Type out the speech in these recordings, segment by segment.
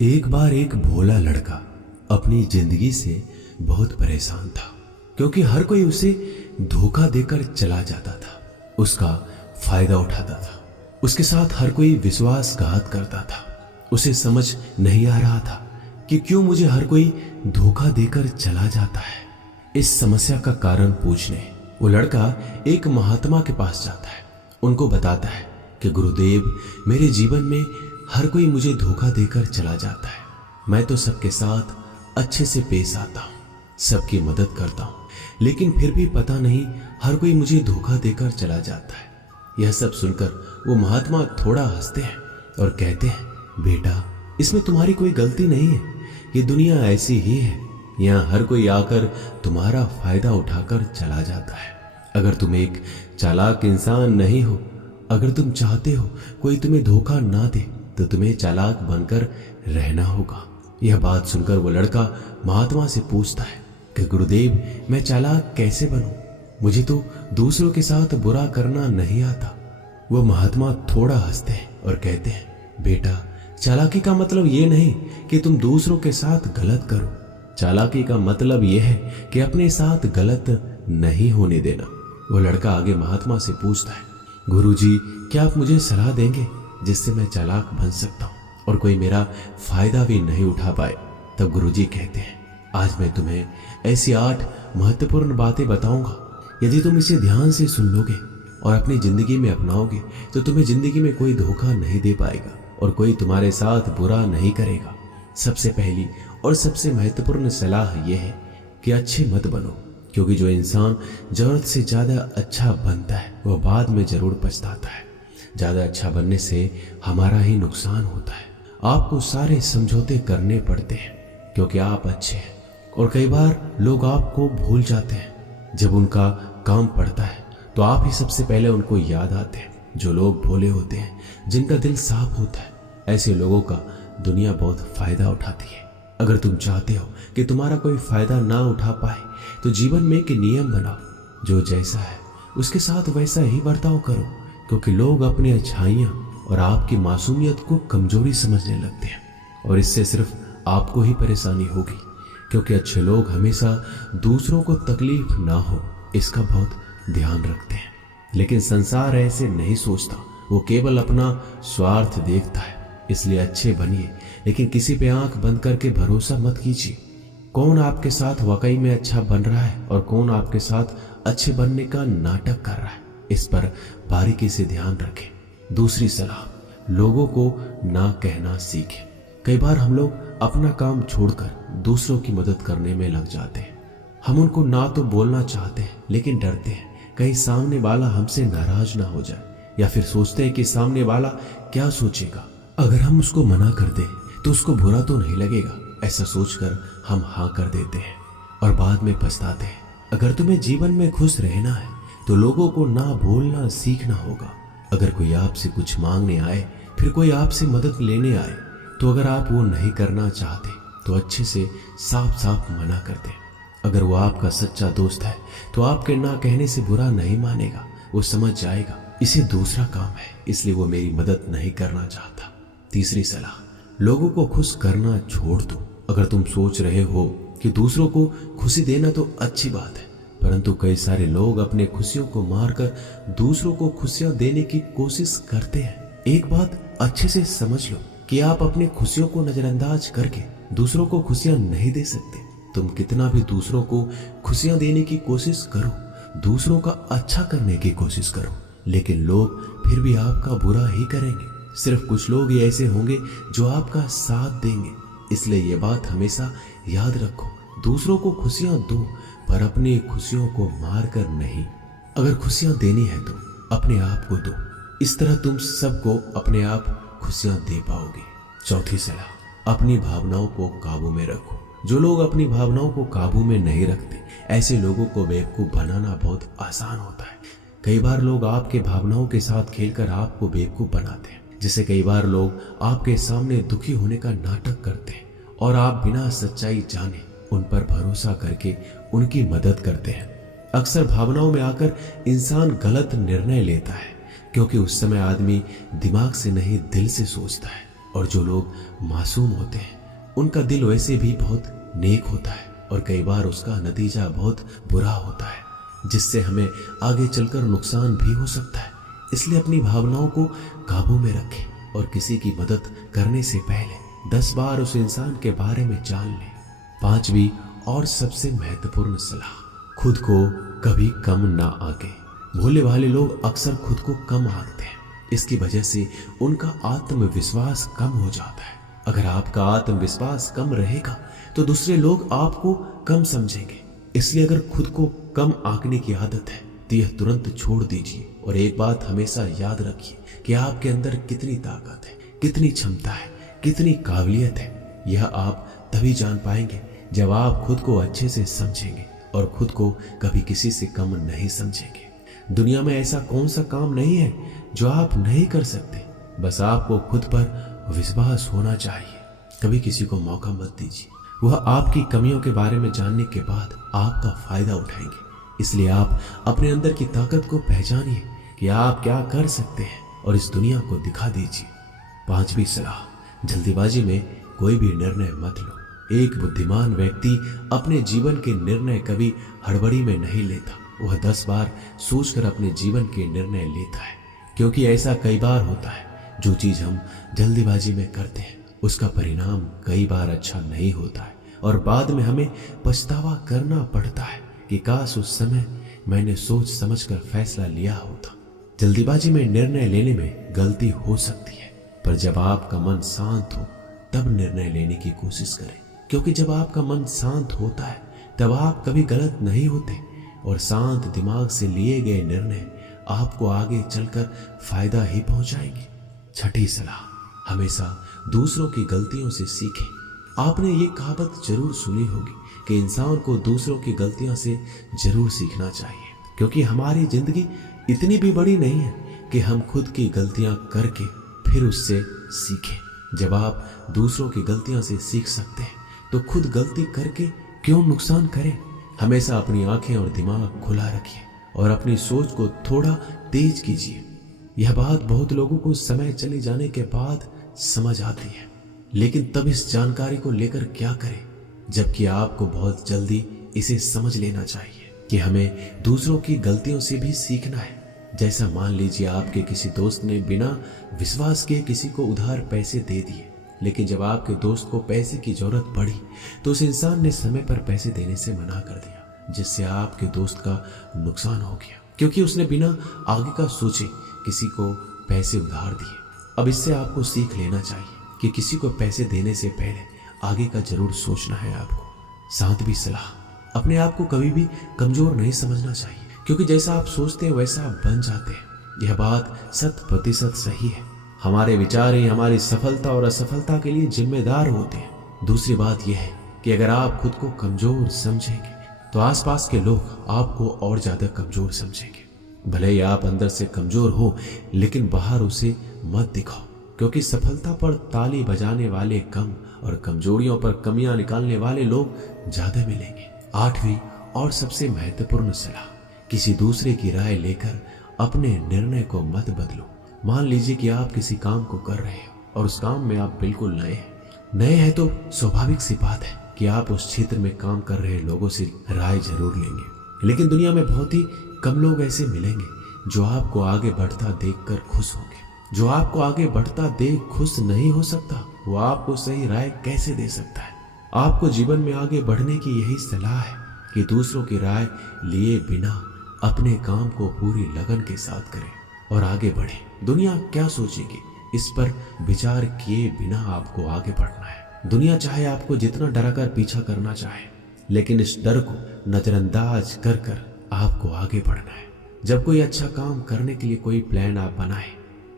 एक बार एक भोला लड़का अपनी जिंदगी से बहुत परेशान था, क्योंकि हर कोई उसे धोखा देकर चला जाता था, उसका फायदा उठाता था, उसके साथ हर कोई विश्वासघात करता था। उसे समझ नहीं आ रहा था कि क्यों मुझे हर कोई धोखा देकर चला जाता है। इस समस्या का कारण पूछने वो लड़का एक महात्मा के पास जाता है। उनको बताता है कि गुरुदेव, मेरे जीवन में हर कोई मुझे धोखा देकर चला जाता है। मैं तो सबके साथ अच्छे से पेश आता हूँ, सबकी मदद करता हूँ, लेकिन फिर भी पता नहीं हर कोई मुझे धोखा देकर चला जाता है। यह सब सुनकर वो महात्मा थोड़ा हंसते हैं और कहते हैं, बेटा, इसमें तुम्हारी कोई गलती नहीं है। ये दुनिया ऐसी ही है, यहाँ हर कोई आकर तुम्हारा फायदा उठाकर चला जाता है। अगर तुम एक चालाक इंसान नहीं हो, अगर तुम चाहते हो कोई तुम्हें धोखा ना दे, तो तुम्हें चालाक बनकर रहना होगा। यह बात सुनकर वो लड़का महात्मा से पूछता है कि गुरुदेव, मैं चालाक कैसे बनूं? मुझे तो दूसरों के साथ बुरा करना नहीं आता। वो महात्मा थोड़ा हंसते हैं और कहते हैं, बेटा, चालाकी का मतलब ये नहीं कि तुम दूसरों के साथ गलत करो। चालाकी का मतलब यह है कि अपने साथ गलत नहीं होने देना। वो लड़का आगे महात्मा से पूछता है, गुरुजी, क्या आप मुझे सलाह देंगे जिससे मैं चालाक बन सकता हूँ और कोई मेरा फायदा भी नहीं उठा पाए? तब गुरुजी कहते हैं, आज मैं तुम्हें ऐसी 8 महत्वपूर्ण बातें बताऊंगा। यदि तुम इसे ध्यान से सुन लोगे और अपनी जिंदगी में अपनाओगे तो तुम्हें जिंदगी में कोई धोखा नहीं दे पाएगा और कोई तुम्हारे साथ बुरा नहीं करेगा। सबसे पहली और सबसे महत्वपूर्ण सलाह यह है कि अच्छे मत बनो, क्योंकि जो इंसान जरूरत से ज्यादा अच्छा बनता है वह बाद में जरूर पछताता है। ज्यादा अच्छा बनने से हमारा ही नुकसान होता है। आपको सारे समझौते करने पड़ते हैं क्योंकि आप अच्छे हैं, और कई बार लोग आपको भूल जाते हैं। जब उनका काम पड़ता है तो आप ही सबसे पहले उनको याद आते हैं। जो लोग भोले होते हैं, जिनका दिल साफ होता है, ऐसे लोगों का दुनिया बहुत फायदा उठाती है। अगर तुम चाहते हो कि तुम्हारा कोई फायदा ना उठा पाए तो जीवन में एक नियम बनाओ, जो जैसा है उसके साथ वैसा ही बर्ताव करो, क्योंकि लोग अपनी अच्छाइयां और आपकी मासूमियत को कमजोरी समझने लगते हैं, और इससे सिर्फ आपको ही परेशानी होगी, क्योंकि अच्छे लोग हमेशा दूसरों को तकलीफ ना हो इसका बहुत ध्यान रखते हैं। लेकिन संसार ऐसे नहीं सोचता, वो केवल अपना स्वार्थ देखता है। इसलिए अच्छे बनिए, लेकिन किसी पे आंख बंद करके भरोसा मत कीजिए। कौन आपके साथ वाकई में अच्छा बन रहा है और कौन आपके साथ अच्छे बनने का नाटक कर रहा है, इस पर बारीकी से ध्यान रखें। दूसरी सलाह, लोगों को ना कहना सीखें। कई बार हम लोग अपना काम छोड़कर दूसरों की मदद करने में लग जाते हैं। हम उनको ना तो बोलना चाहते हैं, लेकिन डरते हैं कहीं सामने वाला हमसे नाराज ना हो जाए, या फिर सोचते हैं कि सामने वाला क्या सोचेगा। अगर हम उसको मना कर दें तो उसको बुरा तो नहीं लगेगा, ऐसा सोचकर हम हाँ कर देते हैं और बाद में पछताते हैं। अगर तुम्हें जीवन में खुश रहना है तो लोगों को ना बोलना सीखना होगा। अगर कोई आपसे कुछ मांगने आए, फिर कोई आपसे मदद लेने आए, तो अगर आप वो नहीं करना चाहते तो अच्छे से साफ साफ मना कर दें। अगर वो आपका सच्चा दोस्त है तो आपके ना कहने से बुरा नहीं मानेगा, वो समझ जाएगा इसे दूसरा काम है, इसलिए वो मेरी मदद नहीं करना चाहता। तीसरी सलाह, लोगों को खुश करना छोड़ दो। अगर तुम सोच रहे हो कि दूसरों को खुशी देना तो अच्छी बात है, परंतु कई सारे लोग अपने खुशियों को मारकर दूसरों को खुशियां देने की कोशिश करते हैं। एक बात अच्छे से समझ लो कि आप अपनी खुशियों को नजरअंदाज करके दूसरों को खुशियां नहीं दे सकते। तुम कितना भी दूसरों को खुशियां देने की कोशिश करो, दूसरों का अच्छा करने की कोशिश करो, लेकिन लोग फिर भी आपका बुरा ही करेंगे। सिर्फ कुछ लोग ही ऐसे होंगे जो आपका साथ देंगे। इसलिए ये बात हमेशा याद रखो, दूसरों को खुशियां दो, पर अपनी खुशियों को मार कर नहीं। अगर खुशियां देनी है तो अपने आप को दो, इस तरह तुम सबको अपने आप खुशियां दे पाओगे। चौथी सलाह, अपनी भावनाओं को काबू में रखो। जो लोग अपनी भावनाओं को काबू में नहीं रखते, ऐसे लोगों को बेवकूफ बनाना बहुत आसान होता है। कई बार लोग आपके भावनाओं के साथ खेलकर आपको बेवकूफ बनाते हैं, जिससे कई बार लोग आपके सामने दुखी होने का नाटक करते हैं और आप बिना सच्चाई जाने उन पर भरोसा करके उनकी मदद करते हैं। अक्सर भावनाओं में आकर इंसान गलत निर्णय लेता है, क्योंकि उस समय आदमी दिमाग से नहीं दिल से सोचता है और जो लोग मासूम होते हैं उनका दिल वैसे भी बहुत नेक होता है और कई बार उसका नतीजा बहुत बुरा होता है, जिससे हमें आगे चलकर नुकसान भी हो सकता है। इसलिए अपनी भावनाओं को काबू में रखें और किसी की मदद करने से पहले 10 बार उस इंसान के बारे में जान लें। 5वीं और सबसे महत्वपूर्ण सलाह, खुद को कभी कम ना आंके। भोले भाले लोग अक्सर खुद को कम आंकते हैं। इसकी वजह से उनका आत्मविश्वास कम हो जाता है। अगर आपका आत्मविश्वास कम रहेगा तो दूसरे लोग आपको कम समझेंगे। इसलिए अगर खुद को कम आंकने की आदत है तो यह तुरंत छोड़ दीजिए और एक बात हमेशा याद रखिए कि आपके अंदर कितनी ताकत है, कितनी क्षमता है, कितनी काबिलियत है। यह आप तभी जान पाएंगे जब आप खुद को अच्छे से समझेंगे और खुद को कभी किसी से कम नहीं समझेंगे। दुनिया में ऐसा कौन सा काम नहीं है जो आप नहीं कर सकते, बस आपको खुद पर विश्वास होना चाहिए। कभी किसी को मौका मत दीजिए, वह आपकी कमियों के बारे में जानने के बाद आपका फायदा उठाएंगे। इसलिए आप अपने अंदर की ताकत को पहचानिए कि आप क्या कर सकते हैं और इस दुनिया को दिखा दीजिए। 5वीं सलाह, जल्दीबाजी में कोई भी निर्णय मत लो। एक बुद्धिमान व्यक्ति अपने जीवन के निर्णय कभी हड़बड़ी में नहीं लेता। वह 10 बार सोचकर अपने जीवन के निर्णय लेता है, क्योंकि ऐसा कई बार होता है जो चीज हम जल्दीबाजी में करते हैं उसका परिणाम कई बार अच्छा नहीं होता है और बाद में हमें पछतावा करना पड़ता है कि काश उस समय मैंने सोच समझकर फैसला लिया होता। जल्दीबाजी में निर्णय लेने में गलती हो सकती है, पर जब आपका मन शांत हो तब निर्णय लेने की कोशिश करें, क्योंकि जब आपका मन शांत होता है तब आप कभी गलत नहीं होते और शांत दिमाग से लिए गए निर्णय आपको आगे चलकर फायदा ही पहुंचाएंगे। 6ठी सलाह, हमेशा दूसरों की गलतियों से सीखें। आपने ये कहावत जरूर सुनी होगी कि इंसान को दूसरों की गलतियों से जरूर सीखना चाहिए, क्योंकि हमारी जिंदगी इतनी भी बड़ी नहीं है कि हम खुद की गलतियां करके फिर उससे सीखें। जब आप दूसरों की गलतियों से सीख सकते हैं तो खुद गलती करके क्यों नुकसान करें। हमेशा अपनी आंखें और दिमाग खुला रखिए और अपनी सोच को थोड़ा तेज कीजिए। यह बात बहुत लोगों को समय चले जाने के बाद समझ आती है, लेकिन तब इस जानकारी को लेकर क्या करें, जबकि आपको बहुत जल्दी इसे समझ लेना चाहिए कि हमें दूसरों की गलतियों से भी सीखना है। जैसा मान लीजिए आपके किसी दोस्त ने बिना विश्वास के किसी को उधार पैसे दे दिए, लेकिन जब आपके दोस्त को पैसे की जरूरत पड़ी तो उस इंसान ने समय पर पैसे देने से मना कर दिया, जिससे आपके दोस्त का नुकसान हो गया, क्योंकि उसने बिना आगे का सोचे किसी को पैसे उधार दिए। अब इससे आपको सीख लेना चाहिए कि किसी को पैसे देने से पहले आगे का जरूर सोचना है आपको। 7वीं सलाह, अपने आप को कभी भी कमजोर नहीं समझना चाहिए, क्योंकि जैसा आप सोचते हैं वैसा आप बन जाते हैं। यह बात 100% सही है। हमारे विचार ही हमारी सफलता और असफलता के लिए जिम्मेदार होते हैं। दूसरी बात यह है कि अगर आप खुद को कमजोर समझेंगे तो आसपास के लोग आपको और ज्यादा कमजोर समझेंगे। भले ही आप अंदर से कमजोर हो, लेकिन बाहर उसे मत दिखाओ, क्योंकि सफलता पर ताली बजाने वाले कम और कमजोरियों पर कमियां निकालने वाले लोग ज्यादा मिलेंगे। 8वीं और सबसे महत्वपूर्ण सलाह, किसी दूसरे की राय लेकर अपने निर्णय को मत बदलो। मान लीजिए कि आप किसी काम को कर रहे हो और उस काम में आप बिल्कुल नए हैं तो स्वाभाविक सी बात है कि आप उस क्षेत्र में काम कर रहे लोगों से राय जरूर लेंगे, लेकिन दुनिया में बहुत ही कम लोग ऐसे मिलेंगे जो आपको आगे बढ़ता देखकर खुश होंगे। जो आपको आगे बढ़ता देख खुश नहीं हो सकता, वो आपको सही राय कैसे दे सकता है। आपको जीवन में आगे बढ़ने की यही सलाह है कि दूसरों की राय लिए बिना अपने काम को पूरी लगन के साथ करें और आगे बढ़े। दुनिया क्या सोचेगी, इस पर विचार किए बिना आपको आगे बढ़ना है। दुनिया चाहे आपको जितना डराकर पीछा करना चाहे, लेकिन इस डर को नजरअंदाज कर कर आपको आगे बढ़ना है। जब कोई अच्छा काम करने के लिए कोई प्लान आप बनाए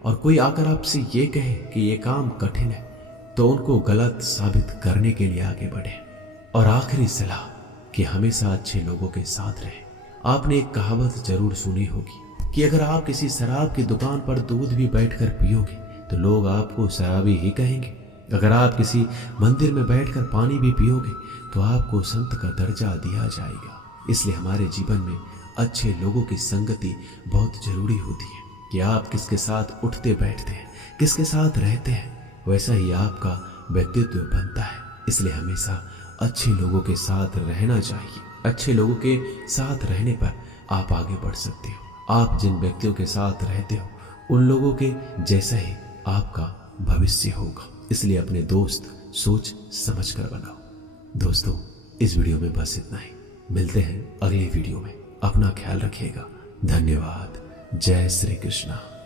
और कोई आकर आपसे ये कहे कि ये काम कठिन है, तो उनको गलत साबित करने के लिए आगे बढ़े। और आखिरी सलाह कि हमेशा अच्छे लोगों के साथ रहे। आपने एक कहावत जरूर सुनी होगी कि अगर आप किसी शराब की दुकान पर दूध भी बैठकर पियोगे तो लोग आपको शराबी ही कहेंगे। अगर आप किसी मंदिर में बैठकर पानी भी पियोगे तो आपको संत का दर्जा दिया जाएगा। इसलिए हमारे जीवन में अच्छे लोगों की संगति बहुत जरूरी होती है कि आप किसके साथ उठते बैठते हैं, किसके साथ रहते हैं, वैसा ही आपका व्यक्तित्व बनता है। इसलिए हमेशा अच्छे लोगों के साथ रहना चाहिए। अच्छे लोगों के साथ रहने पर आप आगे बढ़ सकते हो। आप जिन व्यक्तियों के साथ रहते हो उन लोगों के जैसा ही आपका भविष्य होगा। इसलिए अपने दोस्त सोच समझ कर बनाओ। दोस्तों, इस वीडियो में बस इतना ही। मिलते हैं अगली वीडियो में। अपना ख्याल रखिएगा। धन्यवाद। जय श्री कृष्णा।